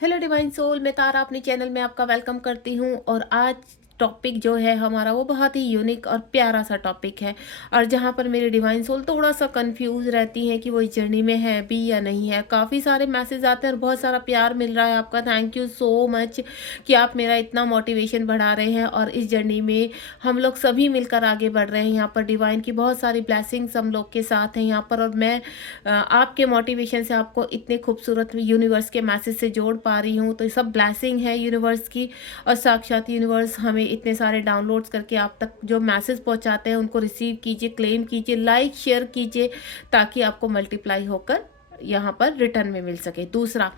Hello divine soul, मैं तारा अपने channel में आपका वेलकम करती हूँ। और आज टॉपिक जो है हमारा वो बहुत ही यूनिक और प्यारा सा टॉपिक है। और जहाँ पर मेरे डिवाइन सोल थोड़ा सा कंफ्यूज रहती हैं कि वो इस जर्नी में है भी या नहीं है। काफ़ी सारे मैसेज आते हैं और बहुत सारा प्यार मिल रहा है आपका। थैंक यू सो मच कि आप मेरा इतना मोटिवेशन बढ़ा रहे हैं और इस जर्नी में हम लोग सभी मिलकर आगे बढ़ रहे हैं। यहाँ पर डिवाइन की बहुत सारी ब्लेसिंग्स हम लोग के साथ हैं यहाँ पर। और मैं आपके मोटिवेशन से आपको इतने खूबसूरत यूनिवर्स के मैसेज से जोड़ पा रही हूँ। तो ये सब ब्लेसिंग है यूनिवर्स की। और साक्षात यूनिवर्स हमें इतने सारे डाउनलोड्स करके आप तक जो मैसेज पहुँचाते हैं उनको रिसीव कीजिए, क्लेम कीजिए, लाइक शेयर कीजिए, ताकि आपको मल्टीप्लाई होकर यहाँ पर रिटर्न में मिल सके। दूसरा,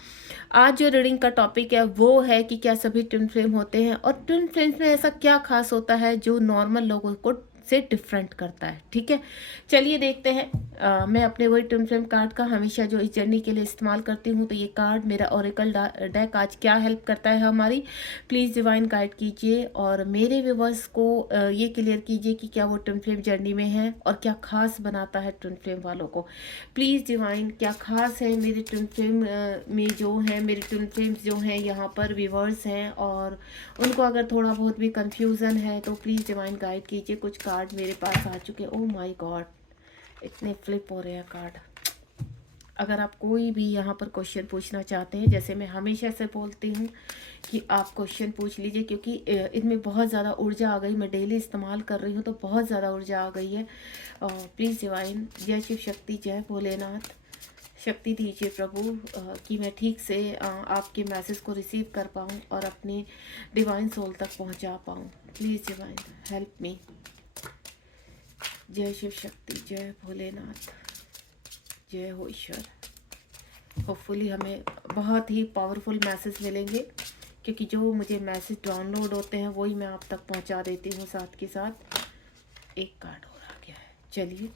आज जो रीडिंग का टॉपिक है वो है कि क्या सभी ट्विन फ्लेम होते हैं और ट्विन फ्लेम्स में ऐसा क्या खास होता है जो नॉर्मल लोगों को से डिफरेंट करता है। ठीक है, चलिए देखते हैं। मैं अपने वही ट्विन फ्लेम कार्ड का हमेशा जो इस जर्नी के लिए इस्तेमाल करती हूँ, तो ये कार्ड मेरा ओरेकल डेक आज क्या हेल्प करता है हमारी। प्लीज़ डिवाइन गाइड कीजिए और मेरे व्यूवर्स को ये क्लियर कीजिए कि क्या वो ट्विन फ्लेम जर्नी में है और क्या खास बनाता है ट्विन फ्लेम वालों को। प्लीज़ डिवाइन, क्या खास है मेरे ट्विन फ्लेम में जो है, मेरे ट्विन फ्लेम्स जो हैं यहाँ पर व्यूवर्स हैं और उनको अगर थोड़ा बहुत भी कंफ्यूजन है तो प्लीज़ डिवाइन गाइड कीजिए। कुछ कार्ड मेरे पास आ चुके हैं। ओह माय गॉड, इतने फ्लिप हो रहे हैं कार्ड। अगर आप कोई भी यहाँ पर क्वेश्चन पूछना चाहते हैं, जैसे मैं हमेशा से बोलती हूँ कि आप क्वेश्चन पूछ लीजिए, क्योंकि इनमें बहुत ज़्यादा ऊर्जा आ गई। मैं डेली इस्तेमाल कर रही हूँ तो बहुत ज़्यादा ऊर्जा आ गई है। प्लीज़ डिवाइन, जय शिव शक्ति, जय भोलेनाथ, शक्ति दीजिए प्रभु कि मैं ठीक से आपके मैसेज को रिसीव कर पाऊँ और अपने डिवाइन सोल तक पहुँचा पाऊँ। Please divine help me. जय शिव शक्ति, जय भोलेनाथ, जय हो ईश्वर। होपफुली हमें बहुत ही पावरफुल मैसेज मिलेंगे, क्योंकि जो मुझे मैसेज डाउनलोड होते हैं वही मैं आप तक पहुंचा देती हूँ साथ के साथ। एक कार्ड और आ गया है। चलिए,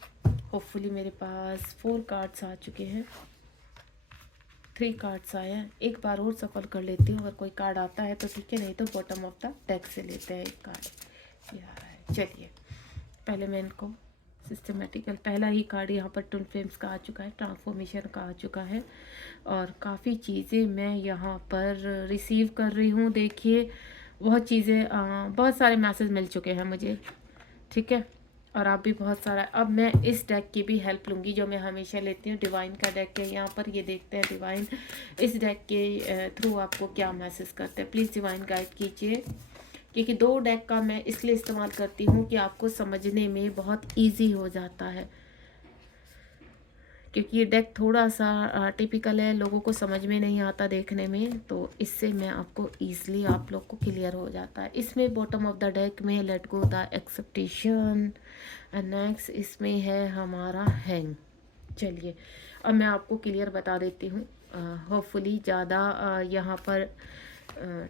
होपफुली मेरे पास 4 कार्ड्स आ चुके हैं, 3 कार्ड्स आए हैं। एक बार और सफल कर लेती हूँ, अगर कोई कार्ड आता है तो ठीक है, नहीं तो बॉटम ऑफ द डेक से लेते हैं एक कार्ड। ये आ रहा है। चलिए, पहले मैं इनको सिस्टमेटिकल, पहला ही कार्ड यहाँ पर ट्विन फ्लेम्स का आ चुका है, ट्रांसफॉर्मेशन का आ चुका है और काफ़ी चीज़ें मैं यहाँ पर रिसीव कर रही हूँ। देखिए, बहुत चीज़ें, बहुत सारे मैसेज मिल चुके हैं मुझे। ठीक है, और आप भी बहुत सारा। अब मैं इस डेक की भी हेल्प लूँगी जो मैं हमेशा लेती हूँ। डिवाइन का डेक है यहाँ पर, ये देखते हैं डिवाइन इस डेक के थ्रू आपको क्या मैसेज करते हैं। प्लीज़ डिवाइन गाइड कीजिए, क्योंकि 2 डेक का मैं इसलिए इस्तेमाल करती हूँ कि आपको समझने में बहुत ईजी हो जाता है। क्योंकि ये डेक थोड़ा सा टिपिकल है, लोगों को समझ में नहीं आता देखने में, तो इससे मैं आपको ईजिली आप लोग को क्लियर हो जाता है। इसमें बॉटम ऑफ द डेक में let go the acceptation and next इसमें है हमारा हैंग। चलिए, अब मैं आपको क्लियर बता देती हूँ। होपफुली ज़्यादा यहाँ पर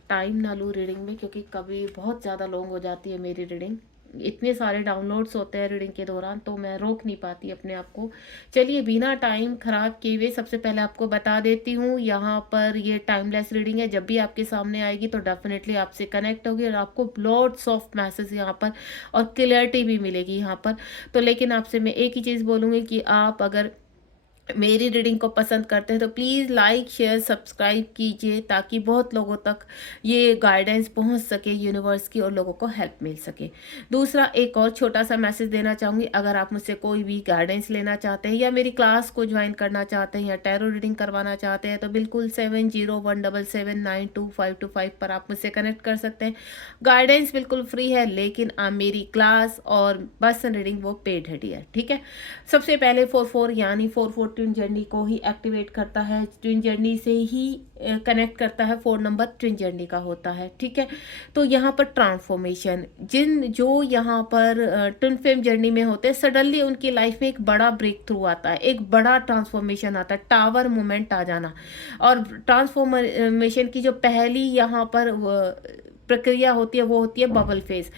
टाइम ना लूँ रीडिंग में, क्योंकि कभी बहुत ज़्यादा लॉन्ग हो जाती है मेरी रीडिंग। इतने सारे डाउनलोड्स होते हैं रीडिंग के दौरान, तो मैं रोक नहीं पाती अपने आप को। चलिए, बिना टाइम ख़राब किए हुए सबसे पहले आपको बता देती हूँ, यहाँ पर ये टाइमलेस रीडिंग है। जब भी आपके सामने आएगी तो डेफिनेटली आपसे कनेक्ट होगी और आपको लॉट्स ऑफ मैसेज यहाँ पर और क्लियरिटी भी मिलेगी यहाँ पर। तो लेकिन आपसे मैं एक ही चीज़ बोलूँगी कि आप अगर मेरी रीडिंग को पसंद करते हैं तो प्लीज़ लाइक शेयर सब्सक्राइब कीजिए, ताकि बहुत लोगों तक ये गाइडेंस पहुंच सके यूनिवर्स की और लोगों को हेल्प मिल सके। दूसरा, एक और छोटा सा मैसेज देना चाहूँगी। अगर आप मुझसे कोई भी गाइडेंस लेना चाहते हैं या मेरी क्लास को ज्वाइन करना चाहते हैं या टैरो रीडिंग करवाना चाहते हैं, तो बिल्कुल 7017792525 पर आप मुझसे कनेक्ट कर सकते हैं। गाइडेंस बिल्कुल फ्री है, लेकिन मेरी क्लास और पर्सनल रीडिंग वो पेड है। ठीक है, सबसे पहले 44 यानी 44 ट्विन जर्नी को ही एक्टिवेट करता है, ट्विन जर्नी से ही कनेक्ट करता है। 4 नंबर ट्विन जर्नी का होता है। ठीक है, तो यहाँ पर ट्रांसफॉर्मेशन, जो यहाँ पर ट्विन फ्लेम जर्नी में होते हैं, सडनली उनकी लाइफ में एक बड़ा ब्रेक थ्रू आता है, एक बड़ा ट्रांसफॉर्मेशन आता है, टावर मोमेंट आ जाना। और ट्रांसफॉर्मेशन की जो पहली यहाँ पर प्रक्रिया होती है वो होती है बबल फेज।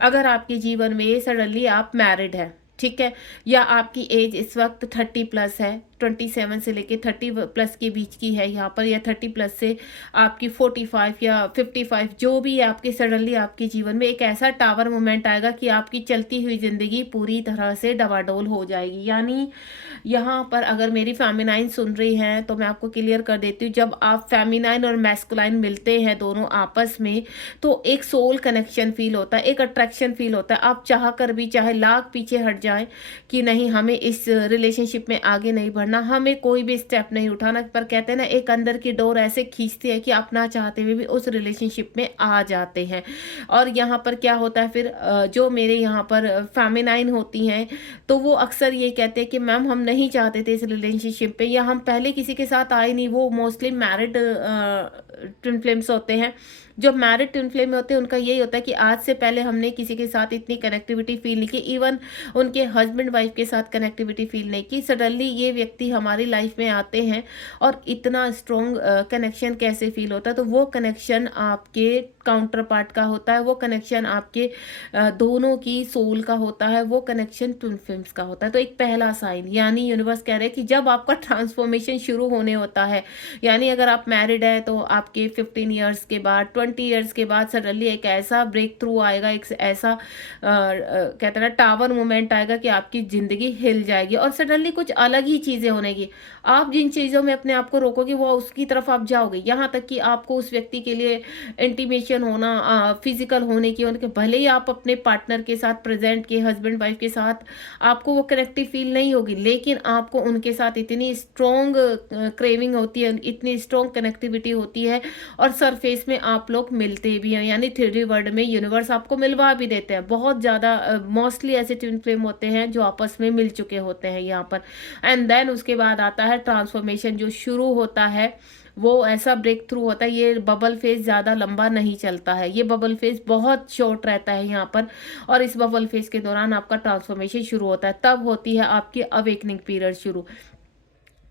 अगर आपके जीवन में सडनली आप मैरिड है, ठीक है, या आपकी एज इस वक्त 30+ है, 27 से लेके 30 प्लस के बीच की है यहाँ पर, या 30 प्लस से आपकी 45 या 55, जो भी है आपके, सडनली आपके जीवन में एक ऐसा टावर मोमेंट आएगा कि आपकी चलती हुई ज़िंदगी पूरी तरह से डवाडोल हो जाएगी। यानी यहाँ पर अगर मेरी फेमिनाइन सुन रही हैं तो मैं आपको क्लियर कर देती हूँ, जब आप फेमिनाइन और मैस्कुलाइन मिलते हैं दोनों आपस में, तो एक सोल कनेक्शन फील होता है, एक अट्रैक्शन फील होता है। आप चाह कर भी, चाहे लाख पीछे हट जाएं कि नहीं हमें इस रिलेशनशिप में आगे नहीं बढ़ना, हमें कोई भी स्टेप नहीं उठाना, पर कहते हैं ना एक अंदर की डोर ऐसे खींचती है कि आप ना चाहते हुए भी उस रिलेशनशिप में आ जाते हैं। और यहाँ पर क्या होता है फिर, जो मेरे यहाँ पर फेमिनाइन होती हैं तो वो अक्सर ये कहते हैं कि मैम हम नहीं चाहते थे इस रिलेशनशिप पे, या हम पहले किसी के साथ आए नहीं। वो मोस्टली मैरिड ट्विन फ्लेम्स होते हैं। जो मैरिड ट्विन फ्लेम में होते हैं उनका यही होता है कि आज से पहले हमने किसी के साथ इतनी कनेक्टिविटी फील नहीं की, इवन उनके हस्बैंड वाइफ के साथ कनेक्टिविटी फील नहीं की। सडनली ये व्यक्ति हमारी लाइफ में आते हैं और इतना स्ट्रॉन्ग कनेक्शन कैसे फील होता है, तो वो कनेक्शन आपके काउंटर पार्ट का होता है, वो कनेक्शन आपके दोनों की सोल का होता है, वो कनेक्शन ट्विन फ्लेम्स का होता है। तो एक पहला साइन, यानी यूनिवर्स कह रहे हैं कि जब आपका ट्रांसफॉर्मेशन शुरू होने होता है, यानी अगर आप मैरिड है तो आपके 15 ईयर्स के बाद, 20 ईयर्स के बाद सडनली एक ऐसा ब्रेक थ्रू आएगा, एक ऐसा कहते हैं ना टावर मोमेंट आएगा कि आपकी ज़िंदगी हिल जाएगी और सडनली कुछ अलग ही चीज़ें होनेगी। आप जिन चीज़ों में अपने आप को रोकोगे वो उसकी तरफ आप जाओगे, यहाँ तक कि आपको उस व्यक्ति के लिए इंटीमेशन होना, फिजिकल होने की, उनके भले ही आप अपने पार्टनर के साथ प्रेजेंट के, हस्बैंड वाइफ के साथ आपको वो कनेक्टिव फील नहीं होगी, लेकिन आपको उनके साथ इतनी स्ट्रॉन्ग क्रेविंग होती है, इतनी स्ट्रॉन्ग कनेक्टिविटी होती है और सरफेस में आप लोग मिलते भी हैं। यानी 3D वर्ल्ड में यूनिवर्स आपको मिलवा भी देते हैं। बहुत ज़्यादा मोस्टली ऐसे ट्विन फ्लेम होते हैं जो आपस में मिल चुके होते हैं यहाँ पर। एंड देन उसके बाद आता है ट्रांसफॉर्मेशन, जो शुरू होता है वो ऐसा ब्रेक थ्रू होता है। ये बबल फेज ज़्यादा लंबा नहीं चलता है, ये बबल फेज बहुत शॉर्ट रहता है यहाँ पर, और इस बबल फेज के दौरान आपका ट्रांसफॉर्मेशन शुरू होता है। तब होती है आपकी अवेकनिंग पीरियड शुरू,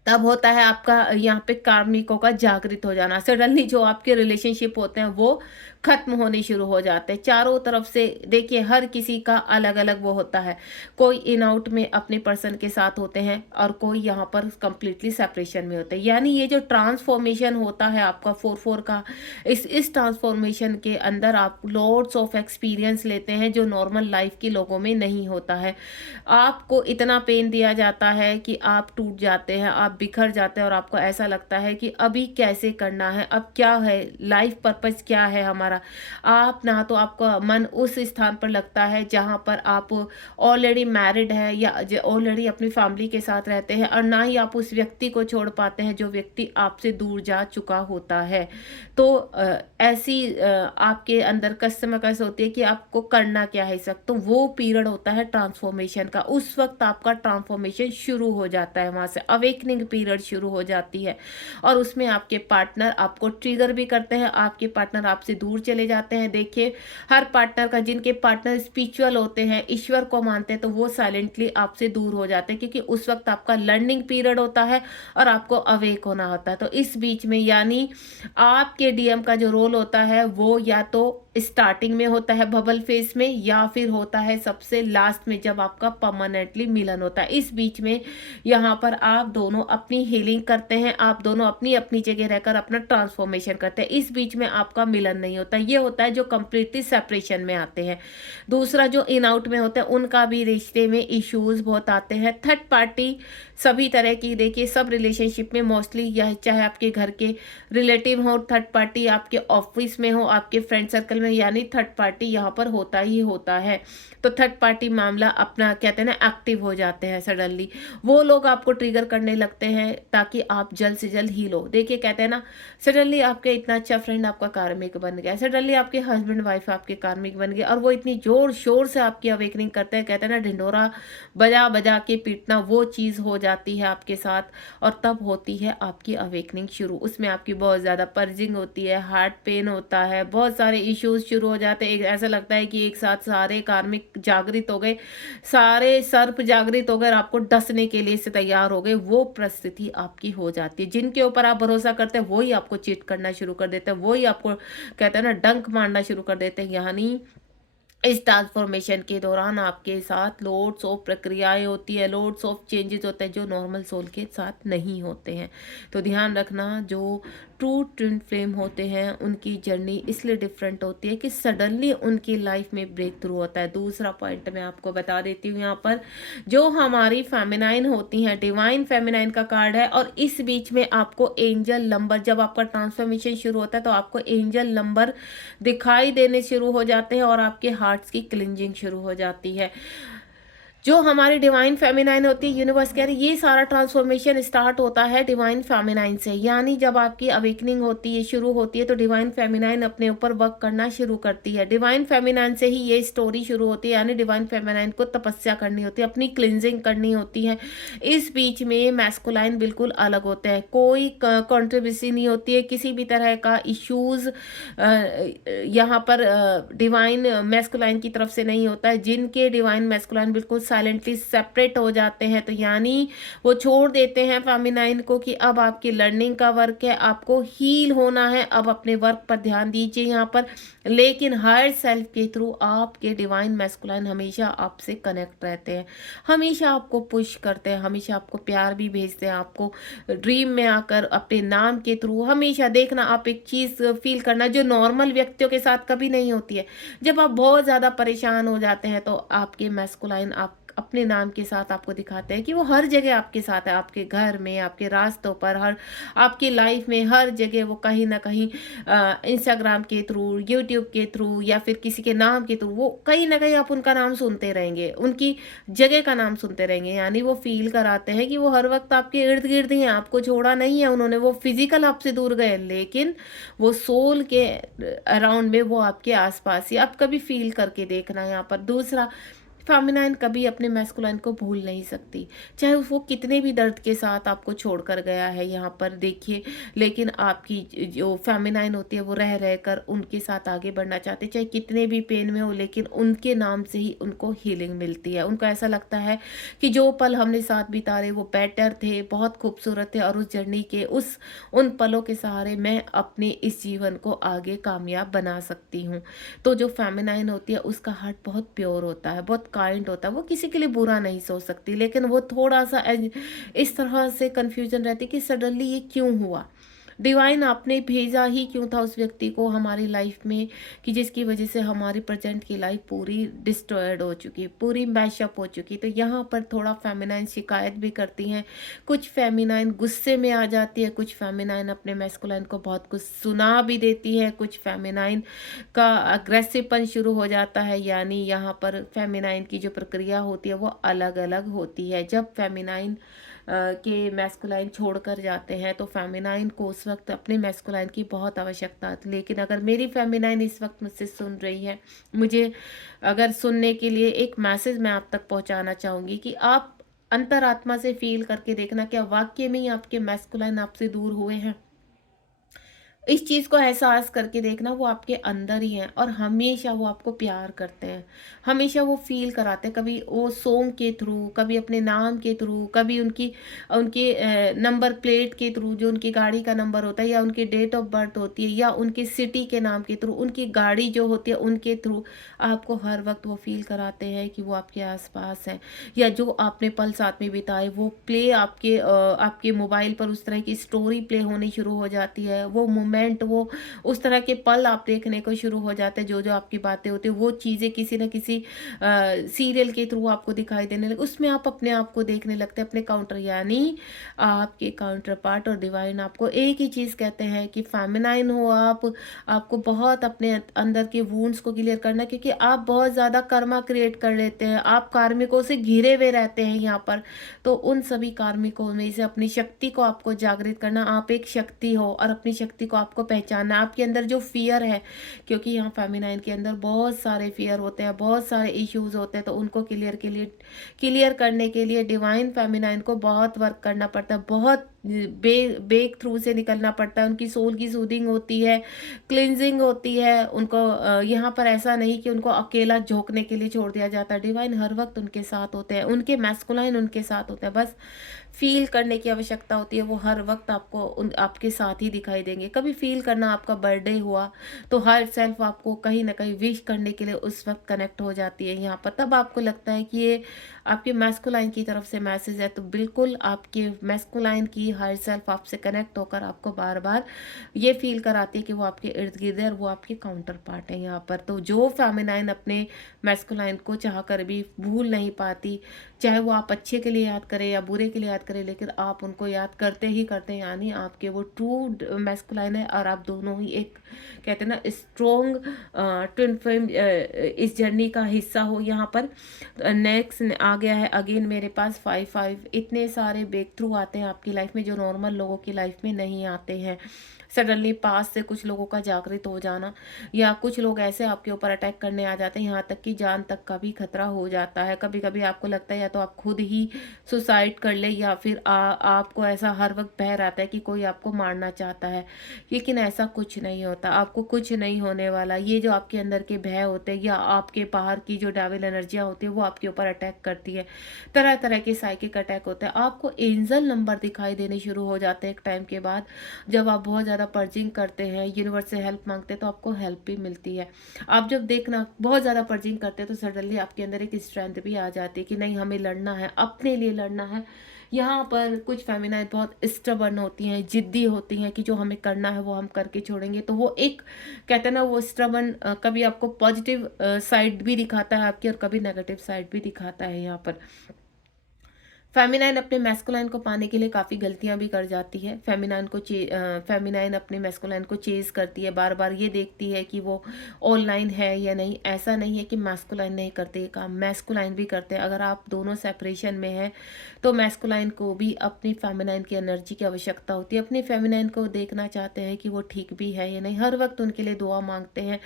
तब होता है आपका यहाँ पे कार्मिकों का जागृत हो जाना। सडनली जो आपके रिलेशनशिप होते हैं वो खत्म होने शुरू हो जाते हैं चारों तरफ से। देखिए हर किसी का अलग अलग वो होता है, कोई इन आउट में अपने पर्सन के साथ होते हैं और कोई यहाँ पर कंप्लीटली सेपरेशन में होते हैं। यानी ये जो ट्रांसफॉर्मेशन होता है आपका 4-4 का, इस ट्रांसफॉर्मेशन के अंदर आप लॉट्स ऑफ एक्सपीरियंस लेते हैं जो नॉर्मल लाइफ के लोगों में नहीं होता है। आपको इतना पेन दिया जाता है कि आप टूट जाते हैं, आप बिखर जाते हैं और आपको ऐसा लगता है कि अभी कैसे करना है, अब क्या है, लाइफ पर्पस क्या है हमारा। आप ना तो आपका मन उस स्थान पर लगता है जहां पर आप ऑलरेडी मैरिड है या ऑलरेडी अपनी फैमिली के साथ रहते हैं, और ना ही आप उस व्यक्ति को छोड़ पाते हैं जो व्यक्ति आपसे दूर जा चुका होता है। तो ऐसी आपके अंदर कस होती है कि आपको करना क्या है इस वक्त। तो वो पीरियड होता है ट्रांसफॉर्मेशन का, उस वक्त आपका ट्रांसफॉर्मेशन शुरू हो जाता है, वहां से अवेकनिंग पीरियड शुरू हो जाती है। और उसमें आपके पार्टनर आपको ट्रिगर भी करते हैं, आपके पार्टनर आपसे दूर चले जाते हैं। देखिए हर पार्टनर का, जिनके पार्टनर स्पिरिचुअल होते हैं, ईश्वर को मानते हैं, तो वो साइलेंटली आपसे दूर हो जाते हैं, क्योंकि उस वक्त आपका लर्निंग पीरियड होता है और आपको अवेक होना होता है। तो इस बीच में यानी आपके डीएम का जो रोल होता है वो या तो स्टार्टिंग में होता है बबल फेज में, या फिर होता है सबसे लास्ट में जब आपका परमानेंटली मिलन होता है। इस बीच में यहाँ पर आप दोनों अपनी हीलिंग करते हैं, आप दोनों अपनी अपनी जगह रहकर अपना ट्रांसफॉर्मेशन करते हैं। इस बीच में आपका मिलन नहीं होता। ये होता है जो कंप्लीटली सेपरेशन में आते हैं। दूसरा जो इन आउट में होता है उनका भी रिश्ते में इश्यूज बहुत आते हैं। थर्ड पार्टी सभी तरह की, देखिए सब रिलेशनशिप में मोस्टली, यह चाहे आपके घर के रिलेटिव हो, थर्ड पार्टी आपके ऑफिस में हो, आपके फ्रेंड सर्कल में, यानी थर्ड पार्टी यहाँ पर होता ही होता है। तो थर्ड पार्टी मामला अपना कहते हैं ना एक्टिव हो जाते हैं सडनली, वो लोग आपको ट्रिगर करने लगते हैं ताकि आप जल्द से जल्द हील हो। देखिए कहते हैं ना सडनली आपके इतना अच्छा फ्रेंड आपका कार्मिक बन गया, सडनली आपके हस्बैंड वाइफ आपके कार्मिक बन गए, और वो इतनी जोर शोर से आपकी अवेकनिंग करते हैं, कहते हैं ना ढिंढोरा बजा बजा के पीटना, वो चीज़ हो जाती है आपके साथ। और तब होती है आपकी अवेकनिंग शुरू। उसमें आपकी बहुत ज़्यादा पर्जिंग होती है, हार्ट पेन होता है, बहुत सारे इश्यूज शुरू हो जाते हैं। ऐसा लगता है कि एक साथ सारे कार्मिक जागृत हो गए, सारे सर्प जागृत हो गए, आपको डसने के लिए से तैयार हो गए। वो परिस्थिति आपकी हो जाती है। जिनके ऊपर आप भरोसा करते हैं वही आपको चीट करना शुरू कर देते हैं, वही आपको कहते हैं ना डंक मारना शुरू कर देते हैं। यानी इस ट्रांसफॉर्मेशन के दौरान आपके साथ लोड्स ऑफ प्रक्रियाएं होती है, लोड्स ऑफ चेंजेस होते हैं जो नॉर्मल सोल के साथ नहीं होते हैं। तो ध्यान रखना, जो ट्रू ट्विन फ्लेम होते हैं उनकी जर्नी इसलिए डिफरेंट होती है कि सडनली उनकी लाइफ में ब्रेक थ्रू होता है। दूसरा पॉइंट मैं आपको बता देती हूँ यहाँ पर, जो हमारी फेमिनाइन होती हैं, डिवाइन फेमिनाइन का कार्ड है, और इस बीच में आपको एंजल नंबर, जब आपका ट्रांसफॉर्मेशन शुरू होता है तो आपको एंजल नंबर दिखाई देने शुरू हो जाते हैं और आपके हार्ट्स की क्लिंजिंग शुरू हो जाती है। जो हमारी डिवाइन फेमिनाइन होती है, यूनिवर्स कह रही है ये सारा ट्रांसफॉर्मेशन स्टार्ट होता है डिवाइन फेमिनाइन से। यानी जब आपकी अवेकनिंग होती है, शुरू होती है, तो डिवाइन फेमिनाइन अपने ऊपर वर्क करना शुरू करती है। डिवाइन फेमिनाइन से ही ये स्टोरी शुरू होती है, यानी डिवाइन फेमिनाइन को तपस्या करनी होती है, अपनी क्लिंजिंग करनी होती है। इस बीच में मैस्कुलाइन बिल्कुल अलग होते हैं, कोई कॉन्ट्रोवर्सी नहीं होती है, किसी भी तरह का इश्यूज यहाँ पर डिवाइन मैस्कुलाइन की तरफ से नहीं होता है। जिनके डिवाइन मैस्कुलाइन बिल्कुल साइलेंटली सेपरेट हो जाते हैं, तो यानी वो छोड़ देते हैं फेमिनाइन को कि अब आपकी लर्निंग का वर्क है, आपको हील होना है, अब अपने वर्क पर ध्यान दीजिए यहाँ पर। लेकिन हायर सेल्फ के थ्रू आपके डिवाइन मैस्कुलाइन हमेशा आपसे कनेक्ट रहते हैं, हमेशा आपको पुश करते हैं, हमेशा आपको प्यार भी भेजते हैं, आपको ड्रीम में आकर अपने नाम के थ्रू। हमेशा देखना, आप एक चीज़ फील करना जो नॉर्मल व्यक्तियों के साथ कभी नहीं होती है। जब आप बहुत ज़्यादा परेशान हो जाते हैं तो आपके मैस्कुलाइन आप अपने नाम के साथ आपको दिखाते हैं कि वो हर जगह आपके साथ है, आपके घर में, आपके रास्तों पर, हर आपकी लाइफ में, हर जगह वो कहीं ना कहीं इंस्टाग्राम के थ्रू, यूट्यूब के थ्रू, या फिर किसी के नाम के थ्रू, वो कहीं ना कहीं आप उनका नाम सुनते रहेंगे, उनकी जगह का नाम सुनते रहेंगे। यानी वो फील कराते हैं कि वो हर वक्त आपके इर्द गिर्द ही हैं, आपको छोड़ा नहीं है उन्होंने। वो फिजिकल आपसे दूर गए लेकिन वो सोल के अराउंड में, वो आपके आसपास ही। आप कभी फील करके देखना यहाँ पर। दूसरा, फेमिनाइन कभी अपने मैस्कुलाइन को भूल नहीं सकती, चाहे वो कितने भी दर्द के साथ आपको छोड़कर गया है यहाँ पर देखिए। लेकिन आपकी जो फेमिनाइन होती है वो रह रह कर उनके साथ आगे बढ़ना चाहते, चाहे कितने भी पेन में हो, लेकिन उनके नाम से ही उनको हीलिंग मिलती है। उनको ऐसा लगता है कि जो पल हमने साथ बिताए वो बेटर थे, बहुत खूबसूरत थे, और उस जर्नी के उन पलों के सहारे मैं अपने इस जीवन को आगे कामयाब बना सकती हूँ। तो जो फेमिनाइन होती है उसका हार्ट बहुत प्योर होता है, बहुत काइंड होता है, वो किसी के लिए बुरा नहीं सोच सकती। लेकिन वो थोड़ा सा इस तरह से कंफ्यूजन रहती कि सडनली ये क्यों हुआ, डिवाइन आपने भेजा ही क्यों था उस व्यक्ति को हमारी लाइफ में, कि जिसकी वजह से हमारी प्रेजेंट की लाइफ पूरी डिस्ट्रॉयड हो चुकी, पूरी मैशअप हो चुकी। तो यहाँ पर थोड़ा फेमिनाइन शिकायत भी करती हैं, कुछ फेमिनाइन गुस्से में आ जाती है, कुछ फेमिनाइन अपने मैस्कुलाइन को बहुत कुछ सुना भी देती है, कुछ फेमिनाइन का अग्रेसिवपन शुरू हो जाता है। यानी यहाँ पर फेमिनाइन की जो प्रक्रिया होती है वो अलग अलग होती है। जब फेमिनाइन के मैस्कुलाइन छोड़कर जाते हैं तो फेमिनाइन को उस वक्त अपने मैस्कुलाइन की बहुत आवश्यकता थी। लेकिन अगर मेरी फेमिनाइन इस वक्त मुझसे सुन रही है, मुझे अगर सुनने के लिए एक मैसेज मैं आप तक पहुंचाना चाहूँगी कि आप अंतरात्मा से फील करके देखना, क्या वाकई में ही आपके मैस्कुलाइन आपसे दूर हुए हैं। इस चीज़ को एहसास करके देखना, वो आपके अंदर ही हैं और हमेशा वो आपको प्यार करते हैं, हमेशा वो फ़ील कराते हैं। कभी वो सॉन्ग के थ्रू, कभी अपने नाम के थ्रू, कभी उनकी उनके नंबर प्लेट के थ्रू, जो उनकी गाड़ी का नंबर होता है, या उनकी डेट ऑफ बर्थ होती है, या उनकी सिटी के नाम के थ्रू, उनकी गाड़ी जो होती है उनके थ्रू आपको हर वक्त वो फ़ील कराते हैं कि वो आपके आस-पास हैं। या जो आपने पल साथ में बिताए वो प्ले आपके मोबाइल पर उस तरह की स्टोरी प्ले होनी शुरू हो जाती है। वो मोमेंट, वो उस तरह के पल आप देखने को शुरू हो जाते हैं, जो-जो आपकी बातें होती हैं, वो चीज़ें किसी न किसी सीरियल के थ्रू आपको दिखाई देने लगे। उसमें आप अपने आप को देखने लगते हैं, अपने काउंटर, यानी आपके काउंटर पार्ट और डिवाइन आपको एक ही चीज़ कहते हैं कि फेमिनाइन हो आप, आपको बहुत अपने अंदर के वुंड्स को क्लियर करना है, क्योंकि आप बहुत ज़्यादा कर्मा क्रिएट कर लेते हैं, आप कार्मिकों से घिरे हुए रहते हैं यहाँ पर। तो उन सभी कार्मिकों में से अपनी शक्ति को आपको जागृत करना, आप एक शक्ति हो और अपनी शक्ति को आपको पहचानना। आपके अंदर जो फियर है, क्योंकि यहाँ फेमिनाइन के अंदर बहुत सारे फियर होते हैं, बहुत सारे इश्यूज होते हैं, तो उनको क्लियर करने के लिए डिवाइन फेमिनाइन को बहुत वर्क करना पड़ता है, बहुत बेक थ्रू से निकलना पड़ता है। उनकी सोल की सूदिंग होती है, क्लिनजिंग होती है। उनको यहाँ पर ऐसा नहीं कि उनको अकेला झोंकने के लिए छोड़ दिया जाता है, डिवाइन हर वक्त उनके साथ होते हैं, उनके मैस्कुलाइन उनके साथ होते हैं। बस फ़ील करने की आवश्यकता होती है, वो हर वक़्त आपको उन आपके साथ ही दिखाई देंगे। कभी फ़ील करना, आपका बर्थडे हुआ, तो हायर सेल्फ आपको कहीं न कहीं विश करने के लिए उस वक़्त कनेक्ट हो जाती है यहाँ पर। तब आपको लगता है कि ये आपके मैस्कुलाइन की तरफ से मैसेज है, तो बिल्कुल आपके मैस्कुलाइन की हायर सेल्फ आपसे कनेक्ट होकर आपको बार-बार ये फ़ील कराती है कि वो आपके इर्द-गिर्द है और वो आपके काउंटर पार्ट है यहाँ पर। तो जो फेमिनाइन अपने मैस्कुलाइन को चाहकर भी भूल नहीं पाती, चाहे वो आप अच्छे के लिए याद करें या बुरे के लिए याद करें, लेकिन आप उनको याद करते ही करते हैं, यानी आपके वो ट्रू मैस्कुलाइन है और आप दोनों ही एक कहते हैं ना स्ट्रॉन्ग ट्विन फ्लेम इस जर्नी का हिस्सा हो यहाँ पर। नेक्स्ट आ गया है अगेन मेरे पास 5-5। इतने सारे ब्रेक थ्रू आते हैं आपकी लाइफ में जो नॉर्मल लोगों की लाइफ में नहीं आते हैं। सडनली पास से कुछ लोगों का जागृत हो जाना, या कुछ लोग ऐसे आपके ऊपर अटैक करने आ जाते हैं, यहाँ तक कि जान तक का भी खतरा हो जाता है। कभी कभी आपको लगता है या तो आप खुद ही सुसाइड कर ले, या फिर आपको ऐसा हर वक्त भय रहता है कि कोई आपको मारना चाहता है, लेकिन ऐसा कुछ नहीं होता। आपको कुछ नहीं होने वाला। ये जो आपके अंदर के भय होते हैं या आपके बाहर की जो डेविल एनर्जियाँ होती है वो आपके ऊपर अटैक करती है। तरह तरह के साइकिक अटैक होते हैं। आपको एंजल नंबर दिखाई देने शुरू हो जाते हैं एक टाइम के बाद। जब आप बहुत ज़्यादा पर्जिंग करते हैं, यूनिवर्स से हेल्प मांगते हैं, तो आपको हेल्प भी मिलती है। आप जब देखना बहुत ज़्यादा पर्जिंग करते हैं तो सडनली आपके अंदर एक स्ट्रेंथ भी आ जाती है कि नहीं, हमें लड़ना है, अपने लिए लड़ना है। यहाँ पर कुछ फेमिनाइन बहुत स्टबर्न होती हैं, जिद्दी होती हैं कि जो हमें करना है वो हम करके छोड़ेंगे। तो वो एक कहते हैं ना, वो स्टबर्न कभी आपको पॉजिटिव साइड भी दिखाता है आपकी और कभी नेगेटिव साइड भी दिखाता है यहाँ पर। फेमिनाइन अपने मैस्कुलाइन को पाने के लिए काफ़ी गलतियां भी कर जाती है। फेमिनाइन अपने मैस्कुलाइन को चेज करती है, बार बार ये देखती है कि वो ऑनलाइन है या नहीं। ऐसा नहीं है कि मैस्कुलाइन नहीं करते ये काम, मैस्कुलाइन भी करते हैं। अगर आप दोनों सेपरेशन में हैं तो मैस्कुलाइन को भी अपनी फेमिनाइन की एनर्जी की आवश्यकता होती है। अपनी फेमिनाइन को देखना चाहते हैं कि वो ठीक भी है या नहीं, हर वक्त उनके लिए दुआ मांगते हैं।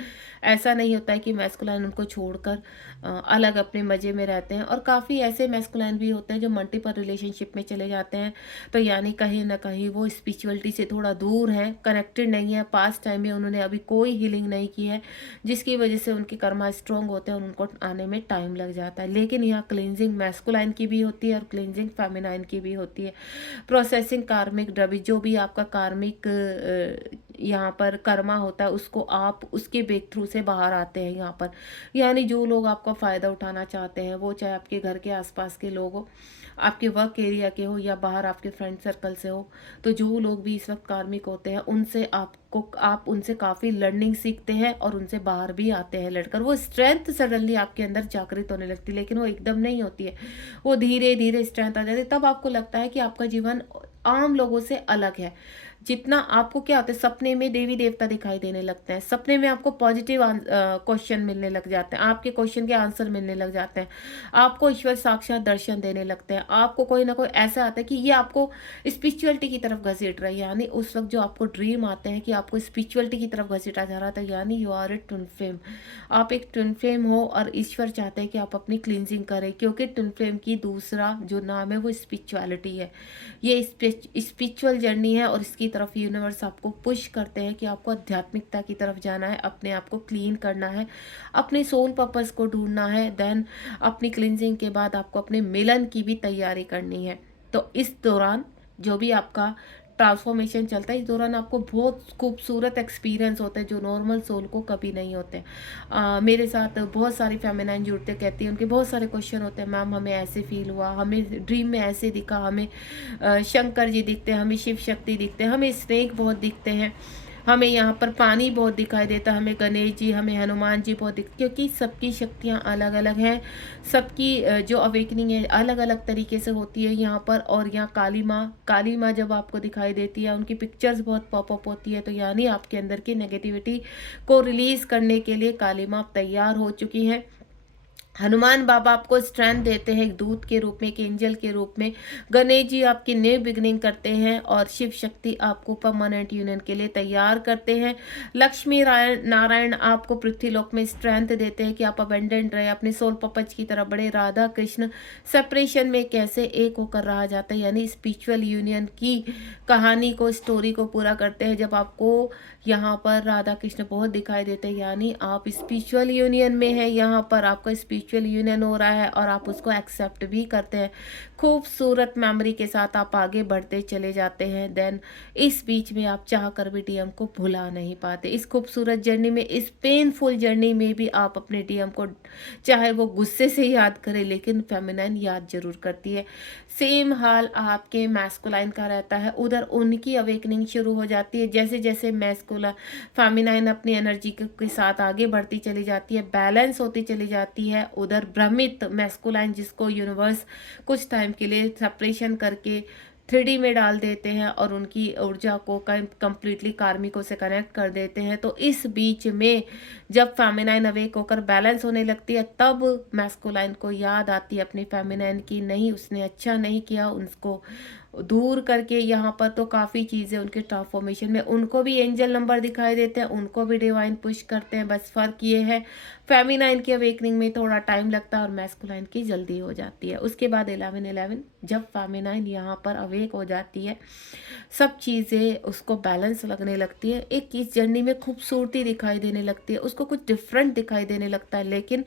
ऐसा नहीं होता है कि मैस्कुलाइन उनको छोड़कर अलग अपने मज़े में रहते हैं। और काफ़ी ऐसे मैस्कुलाइन भी होते हैं जो मल्टीपल रिलेशनशिप में चले जाते हैं, तो यानी कहीं ना कहीं वो स्पिरिचुअलिटी से थोड़ा दूर है, कनेक्टेड नहीं है। पास्ट टाइम में उन्होंने अभी कोई हीलिंग नहीं की है, जिसकी वजह से उनके कर्मा स्ट्रॉन्ग होते हैं और उनको आने में टाइम लग जाता है। लेकिन यहाँ क्लिनजिंग मैस्कुलाइन की भी होती है और क्लिनजिंग फेमिनाइन की भी होती है। प्रोसेसिंग कार्मिक ड्रबिज, जो भी आपका कार्मिक यहाँ पर कर्मा होता है, उसको आप उसके ब्रेक थ्रू से बाहर आते हैं यहाँ पर। यानी जो लोग आपका फ़ायदा उठाना चाहते हैं, वो चाहे आपके घर के आसपास के लोग हो, आपके वर्क एरिया के हो, या बाहर आपके फ्रेंड सर्कल से हो, तो जो लोग भी इस वक्त कार्मिक होते हैं उनसे आप उनसे काफ़ी लर्निंग सीखते हैं और उनसे बाहर भी आते हैं लड़कर। वो स्ट्रेंथ सडनली आपके अंदर जागृत होने लगती है, लेकिन वो एकदम नहीं होती है, वो धीरे धीरे स्ट्रेंथ आ जाती है। तब आपको लगता है कि आपका जीवन आम लोगों से अलग है। जितना आपको क्या होता है, सपने में देवी देवता दिखाई देने लगते हैं, सपने में आपको पॉजिटिव क्वेश्चन मिलने लग जाते हैं, आपके क्वेश्चन के आंसर मिलने लग जाते हैं, आपको ईश्वर साक्षात दर्शन देने लगते हैं, आपको कोई ना कोई ऐसा आता है कि ये आपको स्पिरिचुअलिटी की तरफ घसीट रहा है। यानी उस वक्त जो आपको ड्रीम आते हैं कि आपको स्पिरिचुअलिटी की तरफ घसीटा जा रहा था, यानी you are a twin flame. आप एक ट्विन फ्लेम हो और ईश्वर चाहते हैं कि आप अपनी क्लींजिंग करें, क्योंकि ट्विन फ्लेम की दूसरा जो नाम है वो स्पिरिचुअलिटी है। ये स्पिरिचुअल जर्नी है और इसकी तरफ यूनिवर्स आपको पुश करते हैं कि आपको आध्यात्मिकता की तरफ जाना है, अपने आप को क्लीन करना है, अपने सोल पर्पस को ढूंढना है। देन अपनी क्लींजिंग के बाद आपको अपने मिलन की भी तैयारी करनी है। तो इस दौरान जो भी आपका ट्रांसफॉर्मेशन चलता है, इस दौरान आपको बहुत खूबसूरत एक्सपीरियंस होता है जो नॉर्मल सोल को कभी नहीं होते। मेरे साथ बहुत सारी फेमिनाइन जुड़ते, कहती हैं उनके बहुत सारे क्वेश्चन होते हैं, मैम हमें ऐसे फील हुआ, हमें ड्रीम में ऐसे दिखा, हमें शंकर जी दिखते हैं, हमें शिव शक्ति दिखते हैं, हमें स्नेक बहुत दिखते हैं, हमें यहाँ पर पानी बहुत दिखाई देता है, हमें गणेश जी, हमें हनुमान जी बहुत दिखते, क्योंकि सबकी शक्तियाँ अलग अलग हैं, सबकी जो अवेकनिंग है अलग अलग तरीके से होती है यहाँ पर। और यहाँ काली माँ जब आपको दिखाई देती है, उनकी पिक्चर्स बहुत पॉपअप होती है, तो यानी आपके अंदर की नेगेटिविटी को रिलीज करने के लिए काली माँ तैयार हो चुकी हैं। हनुमान बाबा आपको स्ट्रेंथ देते हैं एक दूत के रूप में, एक एंजल के रूप में। गणेश जी आपकी न्यू बिगनिंग करते हैं और शिव शक्ति आपको परमानेंट यूनियन के लिए तैयार करते हैं। लक्ष्मी नारायण आपको पृथ्वीलोक में स्ट्रेंथ देते हैं कि आप अबेंडेंट रहे, अपने सोल पर्पस की तरफ बढ़े। राधा कृष्ण सेपरेशन में कैसे एक होकर रहा जाता है, यानी स्पिरिचुअल यूनियन की कहानी को, स्टोरी को पूरा करते हैं। जब आपको यहाँ पर राधा कृष्ण बहुत दिखाई देते हैं, यानी आप स्पिरिचुअल यूनियन में है, यहाँ पर आपका स्पिरिचुअल स्पिरिचुअल यूनियन हो रहा है और आप उसको एक्सेप्ट भी करते हैं, खूबसूरत मेमोरी के साथ आप आगे बढ़ते चले जाते हैं। देन इस बीच में आप चाह कर भी डीएम को भुला नहीं पाते। इस खूबसूरत जर्नी में, इस पेनफुल जर्नी में भी आप अपने डीएम को, चाहे वो गुस्से से याद करे, लेकिन फेमिनाइन याद जरूर करती है। सेम हाल आपके मैस्कुलाइन का रहता है। उधर उनकी अवेकनिंग शुरू हो जाती है। जैसे जैसे मैस्कुला फेमिनाइन अपनी एनर्जी के साथ आगे बढ़ती चली जाती है, बैलेंस होती चली जाती है, उधर भ्रमित मैस्कुलाइन, जिसको यूनिवर्स कुछ टाइम के लिए सेपरेशन करके 3D में डाल देते हैं और उनकी ऊर्जा को कंप्लीटली कार्मिकों से कनेक्ट कर देते हैं। तो इस बीच में जब फेमिनाइन अवेक होकर बैलेंस होने लगती है, तब मैस्कुलाइन को याद आती है अपनी फेमिनाइन की, नहीं उसने अच्छा नहीं किया, उसको दूर करके। यहाँ पर तो काफ़ी चीज़ें उनके ट्रांसफॉर्मेशन में, उनको भी एंजल नंबर दिखाई देते हैं, उनको भी डिवाइन पुश करते हैं। बस फ़र्क ये है, फेमिनाइन की अवेकनिंग में थोड़ा टाइम लगता है और मैस्कुलाइन की जल्दी हो जाती है। उसके बाद 11-11 जब फेमिनाइन यहाँ पर अवेक हो जाती है, सब चीज़ें उसको बैलेंस लगने लगती है, एक इस जर्नी में खूबसूरती दिखाई देने लगती है, उसको कुछ डिफरेंट दिखाई देने लगता है। लेकिन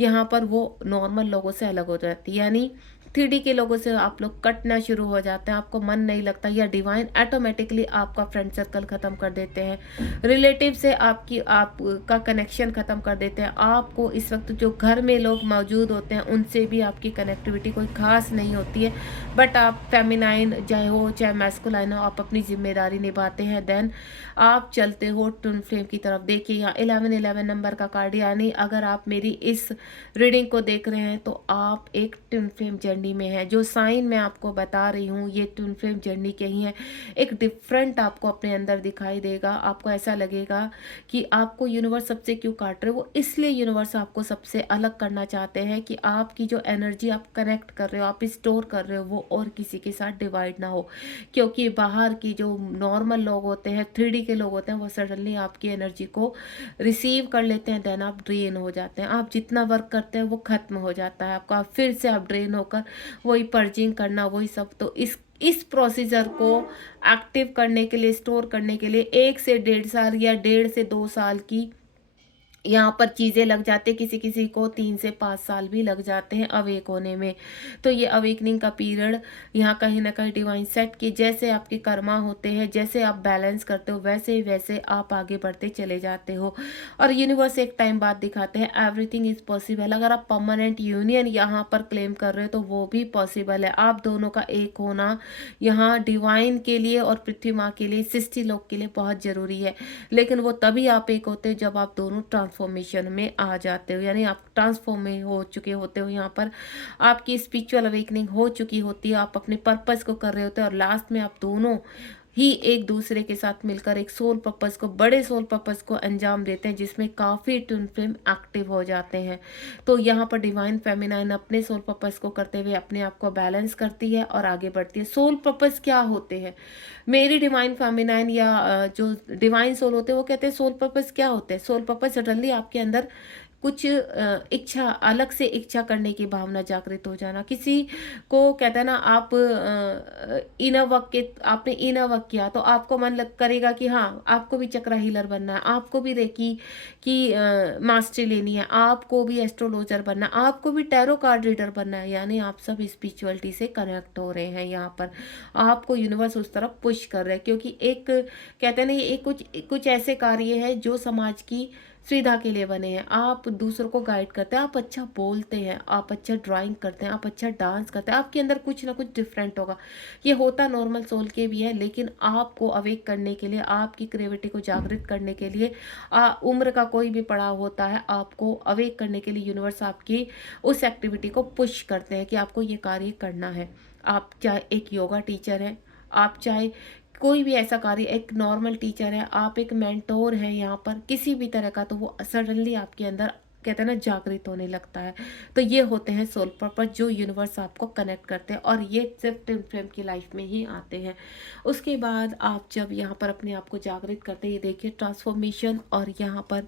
यहाँ पर वो नॉर्मल लोगों से अलग हो जाती है, यानी 3D के लोगों से आप लोग कटना शुरू हो जाते हैं, आपको मन नहीं लगता, या डिवाइन ऑटोमेटिकली आपका फ्रेंड सर्कल ख़त्म कर देते हैं, रिलेटिव से आपका कनेक्शन ख़त्म कर देते हैं। आपको इस वक्त जो घर में लोग मौजूद होते हैं उनसे भी आपकी कनेक्टिविटी कोई खास नहीं होती है, बट आप फेमिनाइन चाहे हो चाहे मैस्कुलाइन हो, आप अपनी जिम्मेदारी निभाते हैं। देन आप चलते हो ट्विन फ्लेम की तरफ। देखिए यहाँ 11-11 नंबर का कार्ड, यानी अगर आप मेरी इस रीडिंग को देख रहे हैं तो आप एक ट्विन फ्लेम जर्नी में है। जो साइन मैं आपको बता रही हूँ ये ट्विन फ्लेम जर्नी के ही है। एक डिफरेंट आपको अपने अंदर दिखाई देगा, आपको ऐसा लगेगा कि आपको यूनिवर्स सबसे क्यों काट रहे हो। वो इसलिए यूनिवर्स आपको सबसे अलग करना चाहते हैं कि आपकी जो एनर्जी आप कनेक्ट कर रहे हो, आप स्टोर कर रहे हो, वो और किसी के साथ डिवाइड ना हो। क्योंकि बाहर की जो नॉर्मल लोग होते हैं, 3D के लोग होते हैं, वो सडनली आपकी एनर्जी को रिसीव कर लेते हैं। देन आप ड्रेन हो जाते हैं, आप जितना वर्क करते हैं वो खत्म हो जाता है आपका, फिर से आप ड्रेन होकर वही पर्जिंग करना, वही सब। तो इस प्रोसीजर को एक्टिव करने के लिए, स्टोर करने के लिए 1 से 1.5 साल या 1.5 से 2 साल की यहाँ पर चीज़ें लग जाती है। किसी किसी को 3 से 5 साल भी लग जाते हैं अवेक होने में। तो ये अवेकनिंग का पीरियड यहाँ कहीं ना कहीं डिवाइन सेट की, जैसे आपके कर्मा होते हैं, जैसे आप बैलेंस करते हो, वैसे ही वैसे आप आगे बढ़ते चले जाते हो। और यूनिवर्स एक टाइम बाद दिखाते हैं एवरीथिंग इज पॉसिबल। अगर आप परमानेंट यूनियन यहाँ पर क्लेम कर रहे हो तो वो भी पॉसिबल है। आप दोनों का एक होना यहाँ डिवाइन के लिए और पृथ्वी माँ के लिए, सृष्टि लोक के लिए बहुत ज़रूरी है। लेकिन वो तभी आप एक होते हैं जब आप दोनों ट्रांसफॉर्मेशन में आ जाते हो, यानी आप ट्रांसफॉर्म हो चुके होते हो। यहाँ पर आपकी स्पिरिचुअल अवेकनिंग हो चुकी होती है, आप अपने पर्पस को कर रहे होते हो और लास्ट में आप दोनों ही एक दूसरे के साथ मिलकर एक सोल पर्पस को, बड़े सोल पर्पस को अंजाम देते हैं, जिसमें काफ़ी ट्विन फ्लेम एक्टिव हो जाते हैं। तो यहाँ पर डिवाइन फेमिनाइन अपने सोल पर्पस को करते हुए अपने आप को बैलेंस करती है और आगे बढ़ती है। सोल पर्पस क्या होते हैं, मेरी डिवाइन फेमिनाइन या जो डिवाइन सोल होते हैं वो कहते हैं सोल पर्पस क्या होते हैं। सोल पर्पस सडनली आपके अंदर कुछ इच्छा, अलग से इच्छा करने की भावना जागृत हो जाना। किसी को कहते हैं ना, आप इनर वर्क के, आपने इनर वर्क किया तो आपको मन लग करेगा कि हाँ आपको भी चक्रा हीलर बनना है, आपको भी रेकी की मास्टरी लेनी है, आपको भी एस्ट्रोलॉजर बनना है, आपको भी टैरो कार्ड रीडर बनना है। यानी आप सब स्पिरिचुअलिटी से कनेक्ट हो रहे हैं। यहाँ पर आपको यूनिवर्स उस तरफ पुश कर रहा है, क्योंकि एक कहते हैं ना, ये कुछ ऐसे कार्य है जो समाज की सुविधा के लिए बने हैं। आप दूसरों को गाइड करते हैं, आप अच्छा बोलते हैं, आप अच्छा ड्राइंग करते हैं, आप अच्छा डांस करते हैं, आपके अंदर कुछ ना कुछ डिफरेंट होगा। ये होता नॉर्मल सोल के भी है, लेकिन आपको अवेक करने के लिए, आपकी क्रिएटिविटी को जागृत करने के लिए, उम्र का कोई भी पड़ाव होता है, आपको अवेक करने के लिए यूनिवर्स आपकी उस एक्टिविटी को पुश करते हैं कि आपको ये कार्य करना है। आप चाहे एक योगा टीचर हैं, आप चाहे कोई भी ऐसा कार्य, एक नॉर्मल टीचर है, आप एक मेंटोर हैं यहाँ पर किसी भी तरह का, तो वो सडनली आपके अंदर कहते हैं ना जागृत होने लगता है। तो ये होते हैं सोल पर्पस जो यूनिवर्स आपको कनेक्ट करते हैं, और ये सिर्फ ट्विन फ्लेम की लाइफ में ही आते हैं। उसके बाद आप जब यहाँ पर अपने आप को जागृत करते हैं, ये देखिए ट्रांसफॉर्मेशन, और यहाँ पर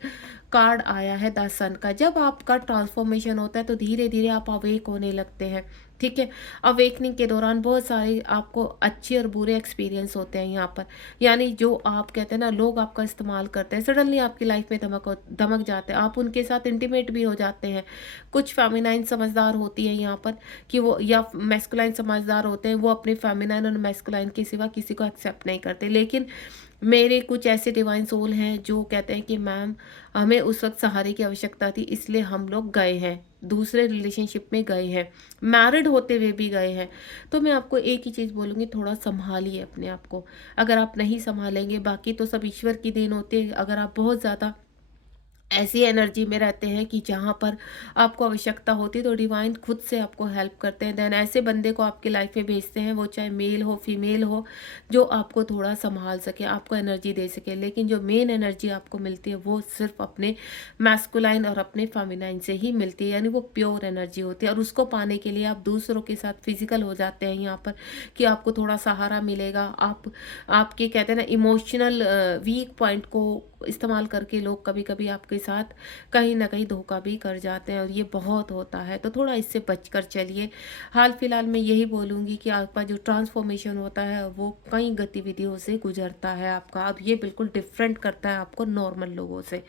कार्ड आया है द सन का। जब आपका ट्रांसफॉर्मेशन होता है तो धीरे धीरे आप अवेक होने लगते हैं। ठीक है। अवेकनिंग के दौरान बहुत सारे आपको अच्छे और बुरे एक्सपीरियंस होते हैं यहाँ पर। यानी जो आप कहते हैं ना, लोग आपका इस्तेमाल करते हैं, सडनली आपकी लाइफ में धमक जाते हैं, आप उनके साथ इंटीमेट भी हो जाते हैं। कुछ फेमिनाइन समझदार होती है यहाँ पर, कि वो या मैस्कुलाइन समझदार होते हैं, वो अपने फेमिनाइन और मैस्कुलाइन के सिवा किसी को एक्सेप्ट नहीं करते। लेकिन मेरे कुछ ऐसे डिवाइन सोल हैं जो कहते हैं कि मैम, हमें उस वक्त सहारे की आवश्यकता थी, इसलिए हम लोग गए हैं, दूसरे रिलेशनशिप में गए हैं, मैरिड होते हुए भी गए हैं। तो मैं आपको एक ही चीज़ बोलूँगी, थोड़ा संभालिए अपने आप को। अगर आप नहीं संभालेंगे, बाकी तो सब ईश्वर की देन होती है। अगर आप बहुत ज़्यादा ऐसी एनर्जी में रहते हैं कि जहाँ पर आपको आवश्यकता होती है, तो डिवाइन खुद से आपको हेल्प करते हैं। देन ऐसे बंदे को आपकी लाइफ में भेजते हैं, वो चाहे मेल हो फीमेल हो, जो आपको थोड़ा संभाल सके, आपको एनर्जी दे सके। लेकिन जो मेन एनर्जी आपको मिलती है वो सिर्फ अपने मैस्कुलाइन और अपने फेमिनाइन से ही मिलती है, यानी वो प्योर एनर्जी होती है। और उसको पाने के लिए आप दूसरों के साथ फिजिकल हो जाते हैं यहाँ पर, कि आपको थोड़ा सहारा मिलेगा। आप आपके कहते हैं ना इमोशनल वीक पॉइंट को इस्तेमाल करके लोग कभी कभी आपके साथ कहीं ना कहीं धोखा भी कर जाते हैं, और ये बहुत होता है। तो थोड़ा इससे बचकर चलिए। हाल फिलहाल मैं यही बोलूँगी कि आपका जो ट्रांसफॉर्मेशन होता है वो कई गतिविधियों से गुजरता है आपका। अब ये बिल्कुल डिफरेंट करता है आपको नॉर्मल लोगों से।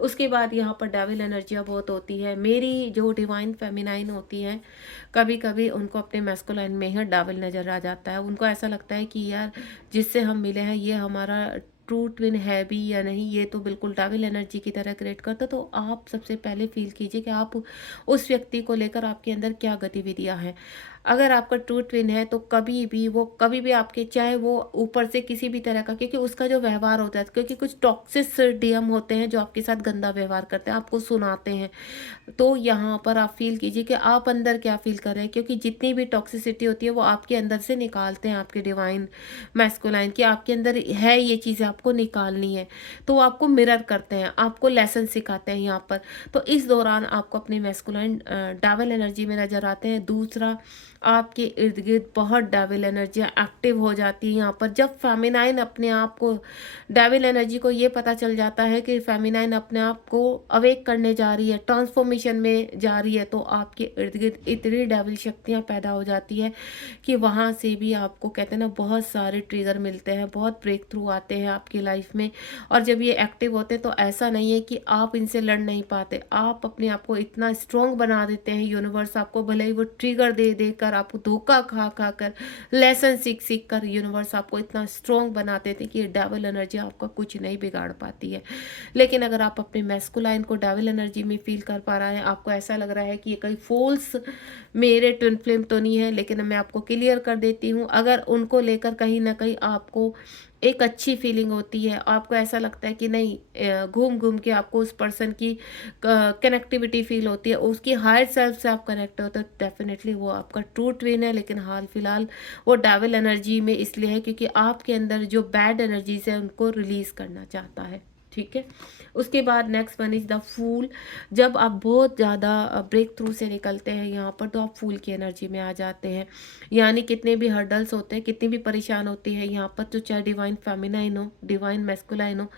उसके बाद यहाँ पर डेविल एनर्जियाँ बहुत होती है। मेरी जो डिवाइन फेमिनाइन होती हैं, कभी कभी उनको अपने मैस्कुलाइन में ही डेविल नज़र आ जाता है। उनको ऐसा लगता है कि यार, जिससे हम मिले हैं ये हमारा ट्रू ट्विन है भी या नहीं, ये तो बिल्कुल डेविल एनर्जी की तरह क्रिएट करता। तो आप सबसे पहले फील कीजिए कि आप उस व्यक्ति को लेकर आपके अंदर क्या गतिविधियां हैं। अगर आपका ट्रू ट्विन है तो कभी भी आपके, चाहे वो ऊपर से किसी भी तरह का, क्योंकि उसका जो व्यवहार होता है, क्योंकि कुछ टॉक्सिस डीएम होते हैं जो आपके साथ गंदा व्यवहार करते हैं, आपको सुनाते हैं। तो यहाँ पर आप फील कीजिए कि आप अंदर क्या फील कर रहे हैं, क्योंकि जितनी भी टॉक्सिसिटी होती है वो आपके अंदर से निकालते हैं आपके डिवाइन मैस्कुलाइन, कि आपके अंदर है ये चीज़ें, आपको निकालनी है। तो वो आपको मिरर करते हैं, आपको लेसन सिखाते हैं यहाँ पर। तो इस दौरान आपको अपनी मैस्कुलाइन डेविल एनर्जी में नजर आते हैं। दूसरा, आपके इर्द गिर्द बहुत डेविल एनर्जियाँ एक्टिव हो जाती है यहाँ पर। जब फेमिनाइन अपने आप को, डेविल एनर्जी को ये पता चल जाता है कि फेमिनाइन अपने आप को अवेक करने जा रही है, ट्रांसफॉर्मेशन में जा रही है, तो आपके इर्द गिर्द इतनी डेविल शक्तियाँ पैदा हो जाती है कि वहाँ से भी आपको कहते हैं ना बहुत सारे ट्रिगर मिलते हैं, बहुत ब्रेक थ्रू आते हैं आपकी लाइफ में। और जब ये एक्टिव होते हैं तो ऐसा नहीं है कि आप इनसे लड़ नहीं पाते, आप अपने आप को इतना स्ट्रॉन्ग बना देते हैं। यूनिवर्स आपको भले ही वो ट्रिगर दे देकर, आपको धोखा खा खा कर, लेसन सीख सीख कर यूनिवर्स आपको इतना स्ट्रॉन्ग बना देते हैं कि ये डेविल एनर्जी आपका कुछ नहीं बिगाड़ पाती है। लेकिन अगर आप अपने मैस्कुलाइन को डेविल एनर्जी में फील कर पा रहे हैं, आपको ऐसा लग रहा है कि ये कहीं फॉल्स मेरे ट्विन फ्लेम तो नहीं है, लेकिन मैं आपको क्लियर कर देती हूँ, अगर उनको लेकर कहीं ना कहीं आपको एक अच्छी फीलिंग होती है, आपको ऐसा लगता है कि नहीं, घूम घूम के आपको उस पर्सन की कनेक्टिविटी फील होती है, उसकी हायर सेल्फ से आप कनेक्ट होते हो, डेफिनेटली वो आपका ट्रू ट्विन है। लेकिन हाल फिलहाल वो डेविल एनर्जी में इसलिए है क्योंकि आपके अंदर जो बैड एनर्जीज है उनको रिलीज करना चाहता है। ठीक है। उसके बाद next one is the fool. जब आप बहुत ज़्यादा ब्रेक थ्रू से निकलते हैं यहाँ पर, तो आप फूल की एनर्जी में आ जाते हैं। यानी कितने भी हर्डल्स होते हैं, कितनी भी परेशान होती है यहाँ पर, तो चाहे डिवाइन फेमिनाइन हो, डिवाइन मैस्कुलाइन हो,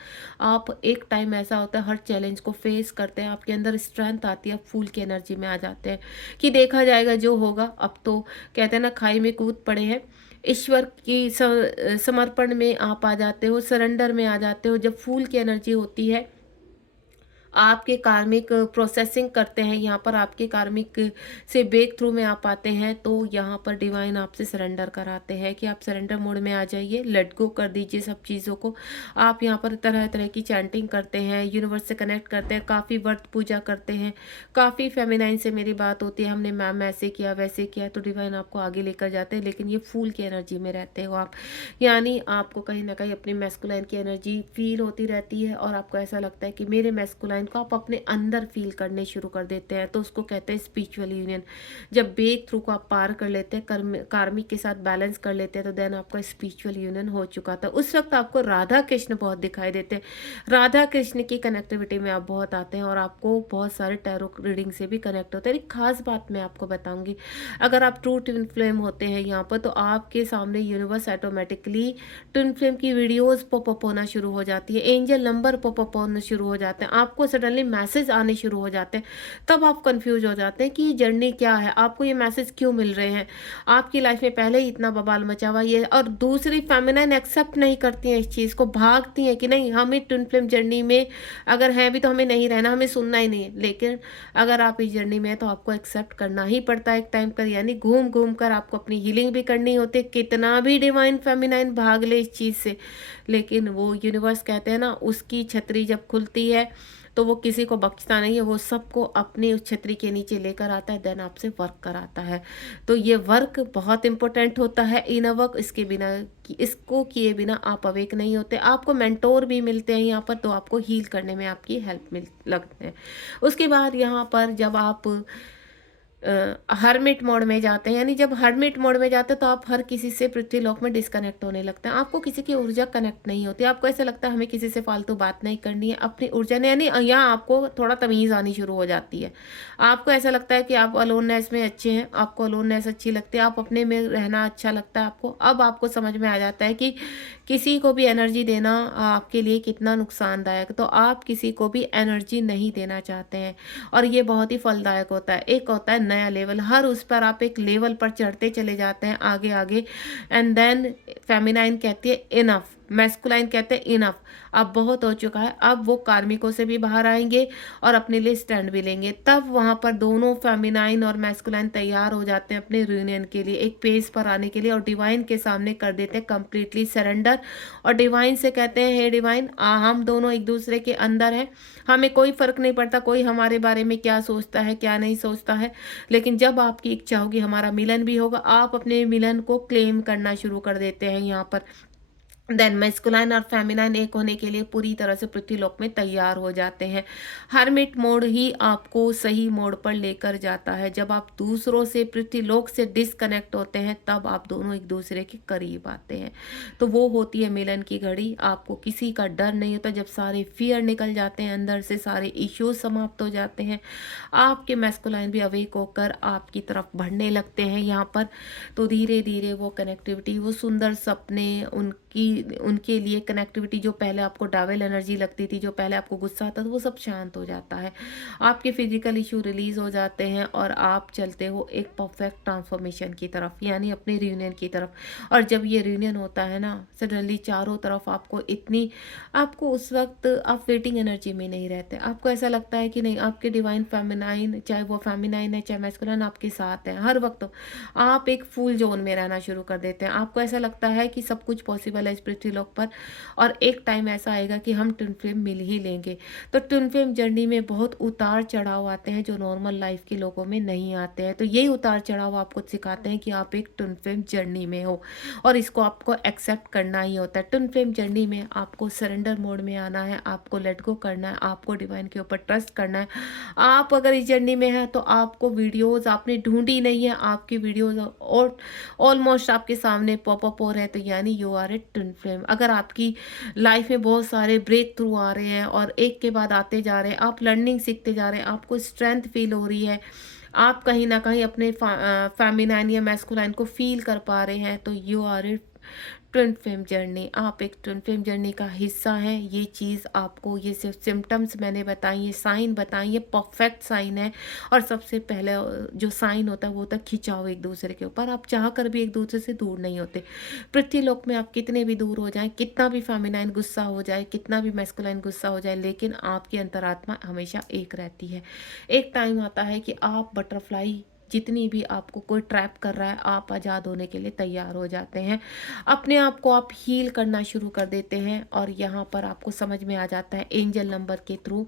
आप एक टाइम ऐसा होता है हर चैलेंज को फेस करते हैं, आपके अंदर स्ट्रेंथ आती है, आप फूल की एनर्जी में आ जाते हैं कि देखा जाएगा जो होगा। अब तो कहते हैं ना खाई में कूद पड़े हैं, ईश्वर की समर्पण में आप आ जाते हो, सरेंडर में आ जाते हो। जब फूल की एनर्जी होती है, आपके कार्मिक प्रोसेसिंग करते हैं यहाँ पर, आपके कार्मिक से ब्रेक थ्रू में आप आते हैं, तो यहाँ पर डिवाइन आपसे सरेंडर कराते हैं कि आप सरेंडर मोड में आ जाइए, लेट गो कर दीजिए सब चीज़ों को। आप यहाँ पर तरह तरह की चैंटिंग करते हैं, यूनिवर्स से कनेक्ट करते हैं, काफ़ी व्रत पूजा करते हैं, काफ़ी फेमिनाइन से मेरी बात होती है, हमने मैम ऐसे किया वैसे किया, तो डिवाइन आपको आगे लेकर जाते हैं। लेकिन ये फूल की एनर्जी में रहते हो आप, यानी आपको कहीं ना कहीं अपनी मैस्कुलाइन की एनर्जी फील होती रहती है, और आपको ऐसा लगता है कि मेरे मैस्कुलाइन को आप अपने अंदर फील करने शुरू कर देते हैं। तो उसको कहते हैं स्पिरिचुअल यूनियन। जब ब्रेक थ्रू को आप पार कर लेते हैं, कार्मिक के साथ बैलेंस कर लेते हैं, तो देन आपका स्पिरिचुअल यूनियन हो चुका था। उस वक्त आपको राधा कृष्ण बहुत दिखाई देते हैं, राधा कृष्ण की कनेक्टिविटी में आप बहुत आते हैं, और आपको बहुत सारे टैरो रीडिंग से भी कनेक्ट होते हैं। एक खास बात मैं आपको बताऊंगी, अगर आप ट्रू ट्विन फ्लेम होते हैं यहाँ पर, तो आपके सामने यूनिवर्स ऑटोमेटिकली ट्विन फ्लेम की वीडियोस पॉपअप होना शुरू हो जाती है, एंजल नंबर पॉपअप होना शुरू हो जाते हैं, आपको सडनली मैसेज आने शुरू हो जाते हैं, तब आप कंफ्यूज हो जाते हैं कि ये जर्नी क्या है, आपको ये मैसेज क्यों मिल रहे हैं। आपकी लाइफ में पहले ही इतना बवाल मचा हुआ ये, और दूसरी फेमिनाइन एक्सेप्ट नहीं करती हैं इस चीज़ को, भागती हैं कि नहीं हमें ट्विन फ्लेम जर्नी में अगर हैं भी तो हमें नहीं रहना, हमें सुनना ही नहीं है। लेकिन अगर आप इस जर्नी में हैं तो आपको एक्सेप्ट करना ही पड़ता है एक टाइम पर, यानी घूम घूम कर आपको अपनी हीलिंग भी करनी होती है। कितना भी डिवाइन फेमिनाइन भाग ले इस चीज़ से, लेकिन वो यूनिवर्स कहते हैं ना, उसकी छतरी जब खुलती है तो वो किसी को बख्शता नहीं है, वो सबको अपनी उस छतरी के नीचे लेकर आता है, देन आपसे वर्क कराता है। तो ये वर्क बहुत इंपॉर्टेंट होता है, इनर वर्क। इसके बिना, इसको किए बिना आप अवेक नहीं होते। आपको मेंटोर भी मिलते हैं यहाँ पर, तो आपको हील करने में आपकी हेल्प मिल लगते हैं। उसके बाद यहाँ पर जब आप हर्मिट मोड में जाते हैं, यानी जब हर्मिट मोड में जाते हैं तो आप हर किसी से पृथ्वीलोक में डिस्कनेक्ट होने लगते हैं। आपको किसी की ऊर्जा कनेक्ट नहीं होती, आपको ऐसा लगता है हमें किसी से फालतू बात नहीं करनी है अपनी ऊर्जा ने, यानी यहाँ आपको थोड़ा तमीज़ आनी शुरू हो जाती है। आपको ऐसा लगता है कि आप अलोननेस में अच्छे हैं, आपको अलोननेस अच्छी लगती है, आप अपने में रहना अच्छा लगता है आपको। अब आपको समझ में आ जाता है कि किसी को भी एनर्जी देना आपके लिए कितना नुकसानदायक, तो आप किसी को भी एनर्जी नहीं देना चाहते हैं, और ये बहुत ही फलदायक होता है। एक होता है नया लेवल, हर उस पर आप एक लेवल पर चढ़ते चले जाते हैं आगे आगे, एंड देन फेमिनाइन कहती है इनफ, मैस्कुलाइन कहते हैं इनफ, अब बहुत हो चुका है। अब वो कार्मिकों से भी बाहर आएंगे और अपने लिए स्टैंड भी लेंगे। तब वहाँ पर दोनों फेमिनाइन और मैस्कुलाइन तैयार हो जाते हैं अपने यूनियन के लिए, एक पेज पर आने के लिए, और डिवाइन के सामने कर देते हैं कंप्लीटली सरेंडर। और डिवाइन से कहते हैं हे डिवाइन, हम दोनों एक दूसरे के अंदर हैं, हमें कोई फर्क नहीं पड़ता कोई हमारे बारे में क्या सोचता है क्या नहीं सोचता है, लेकिन जब आपकी इच्छा होगी हमारा मिलन भी होगा। आप अपने मिलन को क्लेम करना शुरू कर देते हैं यहाँ पर। देन मैस्कुलाइन और फेमिनाइन एक होने के लिए पूरी तरह से पृथ्वीलोक में तैयार हो जाते हैं। हर्मिट मोड ही आपको सही मोड पर लेकर जाता है। जब आप दूसरों से, पृथ्वीलोक से डिस्कनेक्ट होते हैं, तब आप दोनों एक दूसरे के करीब आते हैं। तो वो होती है मिलन की घड़ी। आपको किसी का डर नहीं होता, जब सारे फियर निकल जाते हैं अंदर से, सारे इश्यूज समाप्त हो जाते हैं, आपके मैस्कुलाइन भी अवेक होकर आपकी तरफ बढ़ने लगते हैं यहाँ पर। तो धीरे धीरे वो कनेक्टिविटी, वो सुंदर सपने, उनके लिए कनेक्टिविटी, जो पहले आपको डावेल एनर्जी लगती थी, जो पहले आपको गुस्सा आता था, वो सब शांत हो जाता है। आपके फिजिकल इशू रिलीज हो जाते हैं और आप चलते हो एक परफेक्ट ट्रांसफॉर्मेशन की तरफ, यानी अपने रियूनियन की तरफ। और जब ये रियूनियन होता है ना, सडनली चारों तरफ आपको उस वक्त आप वेटिंग एनर्जी में नहीं रहते। आपको ऐसा लगता है कि नहीं, आपके डिवाइन फेमिनाइन, चाहे वो फेमिनाइन है चाहे मैस्कुलाइन, आपके साथ है हर वक्त। आप एक फुल जोन में रहना शुरू कर देते हैं। आपको ऐसा लगता है कि सब कुछ पॉसिबल है इस पृथ्वीलोक पर, और एक टाइम ऐसा आएगा कि हम ट्विन फ्लेम मिल ही लेंगे। तो ट्विन फ्लेम जर्नी में बहुत उतार चढ़ाव आते हैं जो नॉर्मल लाइफ के लोगों में नहीं आते हैं। तो यही उतार चढ़ाव आपको सिखाते हैं कि आप एक ट्विन फ्लेम जर्नी में हो, और इसको आपको एक्सेप्ट करना ही होता है। ट्विन फ्लेम जर्नी में आपको सरेंडर मोड में आना है, आपको लेट गो करना है, आपको डिवाइन के ऊपर ट्रस्ट करना है। आप अगर इस जर्नी में हैं तो आपको वीडियोस आपने ढूंढी नहीं है, आपकी वीडियोस और ऑलमोस्ट आपके सामने पॉपअप हो रहे हैं, तो यानी you are a twin flame. अगर आपकी लाइफ में बहुत सारे ब्रेक थ्रू आ रहे हैं और एक के बाद आते जा रहे हैं, आप लर्निंग सीखते जा रहे हैं, आपको स्ट्रेंथ फील हो रही है, आप कहीं ना कहीं अपने फेमिनाइन या मैस्कुलाइन को फील कर पा रहे हैं, तो you are a twin flame journey. आप एक ट्विन फ्लेम जर्नी का हिस्सा हैं। ये चीज़ आपको, ये सिर्फ सिम्टम्स मैंने बताई, ये साइन बताई, ये परफेक्ट साइन है। और सबसे पहले जो साइन होता है वो होता है खिंचाव एक दूसरे के ऊपर। आप चाह कर भी एक दूसरे से दूर नहीं होते। पृथ्वीलोक में आप कितने भी दूर हो जाएं, कितना भी फेमिनाइन गुस्सा हो जाए, कितना भी मैस्कुलाइन गुस्सा हो जाए, लेकिन आपकी अंतरात्मा हमेशा एक रहती है। एक टाइम आता है कि आप बटरफ्लाई, जितनी भी आपको कोई ट्रैप कर रहा है, आप आज़ाद होने के लिए तैयार हो जाते हैं। अपने आप को आप हील करना शुरू कर देते हैं, और यहाँ पर आपको समझ में आ जाता है एंजल नंबर के थ्रू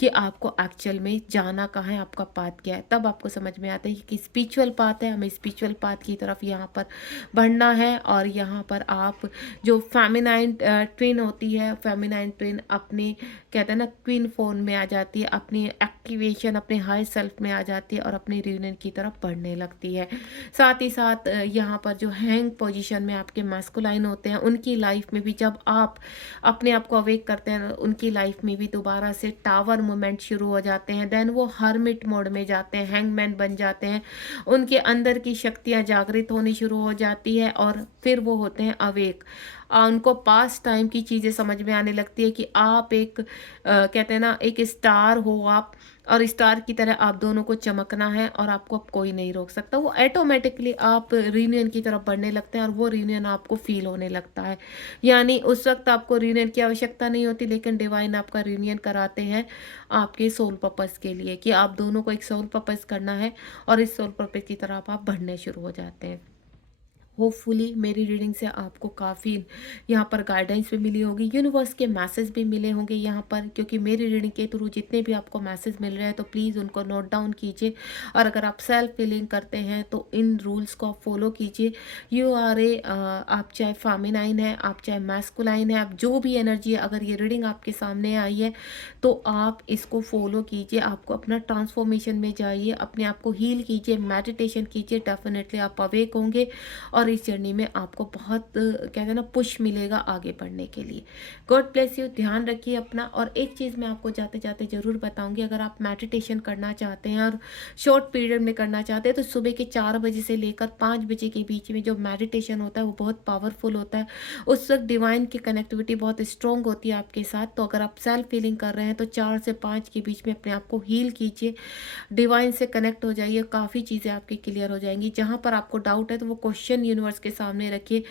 कि आपको एक्चुअल में जाना कहाँ है, आपका पाथ क्या है। तब आपको समझ में आता है कि स्पिरिचुअल पाथ है, हमें स्पिरिचुअल पाथ की तरफ यहाँ पर बढ़ना है। और यहाँ पर आप जो फेमिनाइन ट्विन होती है, फेमिनाइन ट्विन अपने, कहते हैं ना, क्वीन फॉर्म में आ जाती है, अपनी एक्टिवेशन अपने हाई सेल्फ में आ जाती है और अपनी रियूनियन की तरफ बढ़ने लगती है। साथ ही साथ यहाँ पर जो हैंग पोजीशन में आपके मैस्कुलाइन होते हैं, उनकी लाइफ में भी जब आप अपने आप को अवेक करते हैं, उनकी लाइफ में भी दोबारा से टावर मूवमेंट शुरू हो जाते हैं। देन वो हर्मिट मोड में जाते हैं, हैंगमैन बन जाते हैं, उनके अंदर की शक्तियाँ जागृत होनी शुरू हो जाती है, और फिर वो होते हैं अवेक। उनको पास्ट टाइम की चीज़ें समझ में आने लगती है कि आप एक कहते हैं ना एक स्टार हो आप, और स्टार की तरह आप दोनों को चमकना है और आपको अब कोई नहीं रोक सकता। वो ऑटोमेटिकली आप रियूनियन की तरफ बढ़ने लगते हैं और वो रियूनियन आपको फ़ील होने लगता है। यानी उस वक़्त आपको रियूनियन की आवश्यकता नहीं होती, लेकिन डिवाइन आपका रियूनियन कराते हैं आपके सोल पर्पस के लिए, कि आप दोनों को एक सोल पर्पस करना है और इस सोल पर्पस की तरफ आप बढ़ने शुरू हो जाते हैं। होपफुली मेरी रीडिंग से आपको काफ़ी यहाँ पर गाइडेंस भी मिली होगी, यूनिवर्स के मैसेज भी मिले होंगे यहाँ पर, क्योंकि मेरी रीडिंग के थ्रू जितने भी आपको मैसेज मिल रहे हैं तो प्लीज़ उनको नोट डाउन कीजिए। और अगर आप सेल्फ फीलिंग करते हैं तो इन रूल्स को आप फॉलो कीजिए। यू आर ए आप चाहे फेमिनाइन है, आप चाहे मैस्कुलाइन है, आप जो भी एनर्जी है, अगर ये रीडिंग आपके सामने आई है तो आप इसको फॉलो कीजिए। आपको अपना ट्रांसफॉर्मेशन में जाइए, अपने आप को हील कीजिए, मेडिटेशन कीजिए, डेफिनेटली आप अवेक होंगे और इस जर्नी में आपको बहुत कहते हैं ना पुश मिलेगा आगे बढ़ने के लिए। गॉड ब्लेस यू, ध्यान रखिए अपना। और एक चीज़ मैं आपको जाते जाते ज़रूर बताऊंगी, अगर आप मेडिटेशन करना चाहते हैं और शॉर्ट पीरियड में करना चाहते हैं तो सुबह के 4 बजे से लेकर 5 बजे के बीच में जो मेडिटेशन होता है वो बहुत पावरफुल होता है। उस वक्त डिवाइन की कनेक्टिविटी बहुत स्ट्रॉन्ग होती है आपके साथ। तो अगर आप सेल्फ फीलिंग कर रहे हैं तो 4 से 5 के बीच में अपने आप को हील कीजिए, डिवाइन से कनेक्ट हो जाइए, काफ़ी चीज़ें आपकी क्लियर हो जाएंगी। जहाँ पर आपको डाउट है तो वो क्वेश्चन यूनिवर्स के सामने रखिए,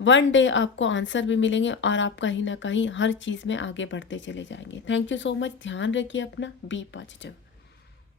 वन डे आपको आंसर भी मिलेंगे और आप कहीं ना कहीं हर चीज़ में आगे बढ़ते चले जाएंगे। थैंक यू सो मच, ध्यान रखिए अपना, बी पॉजिटिव।